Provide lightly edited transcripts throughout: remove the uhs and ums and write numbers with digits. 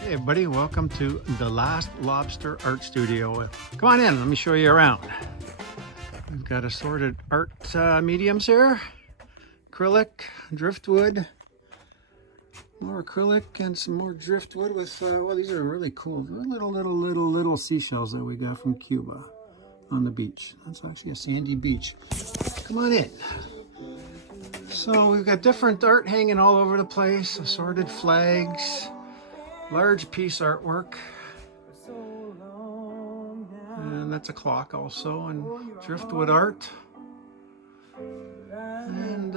Hey everybody, welcome to the Last Lobster Art Studio. Come on in, let me show you around. We've got assorted art mediums here. Acrylic, driftwood, more acrylic and some more driftwood with, well, these are really cool. Little seashells that we got from Cuba on the beach. That's actually a sandy beach. Come on in. So we've got different art hanging all over the place, assorted flags, large piece artwork, and that's a clock also, and driftwood art, and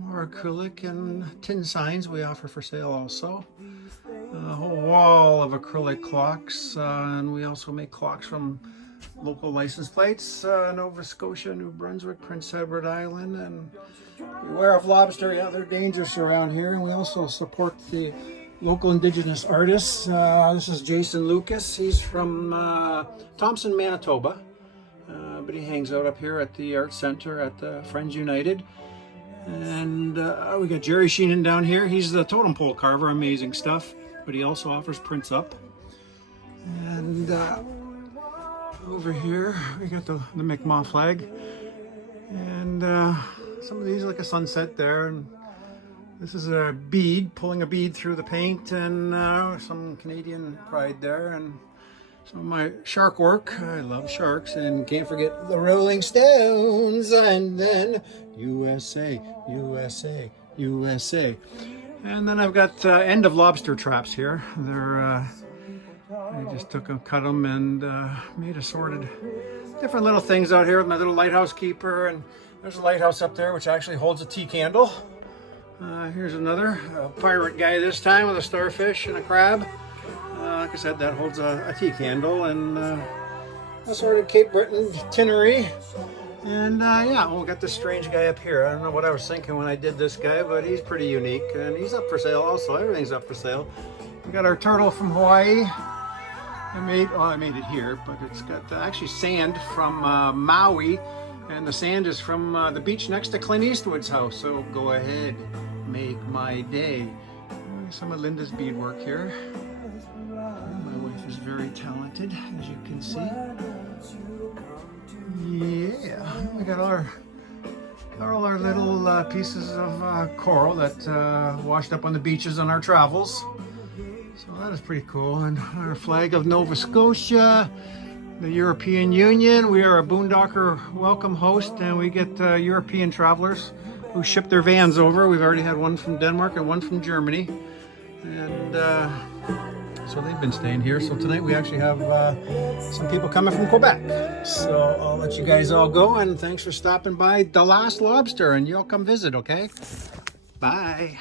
more acrylic and tin signs we offer for sale also. A whole wall of acrylic clocks, and we also make clocks from local license plates, Nova Scotia, New Brunswick, Prince Edward Island, and beware of lobster. Yeah, they're dangerous around here. And we also support the local Indigenous artists. This is Jason Lucas. He's from Thompson, Manitoba, but he hangs out up here at the Art Center at the Friends United. And we got Jerry Sheenan down here. He's the totem pole carver, amazing stuff, but he also offers prints up. And over here we got the Mi'kmaq flag, and some of these like a sunset there, and this is a bead, pulling a bead through the paint, and some Canadian pride there, and some of my shark work. I love sharks, and can't forget the Rolling Stones, and then USA, USA, USA. And then I've got end of lobster traps here. They're I just cut them and made assorted different little things out here with my little lighthouse keeper, and there's a lighthouse up there which actually holds a tea candle. Here's another pirate guy this time with a starfish and a crab. Like I said, that holds a tea candle, and assorted Cape Breton tinnery. And yeah, we got this strange guy up here. I don't know what I was thinking when I did this guy, but he's pretty unique, and he's up for sale also. Everything's up for sale. We got our turtle from Hawaii. I made it here, but it's got actually sand from Maui, and the sand is from the beach next to Clint Eastwood's house. So go ahead, make my day. Some of Linda's beadwork here. My wife is very talented, as you can see. Yeah, we got all our little pieces of coral that washed up on the beaches on our travels. So that is pretty cool. And our flag of Nova Scotia, the European Union. We are a Boon-docker welcome host, and we get European travelers who ship their vans over. We've already had one from Denmark and one from Germany. And so they've been staying here. So tonight we actually have some people coming from Quebec. So I'll let you guys all go, and thanks for stopping by The Last Lobster, and you'll come visit, okay? Bye.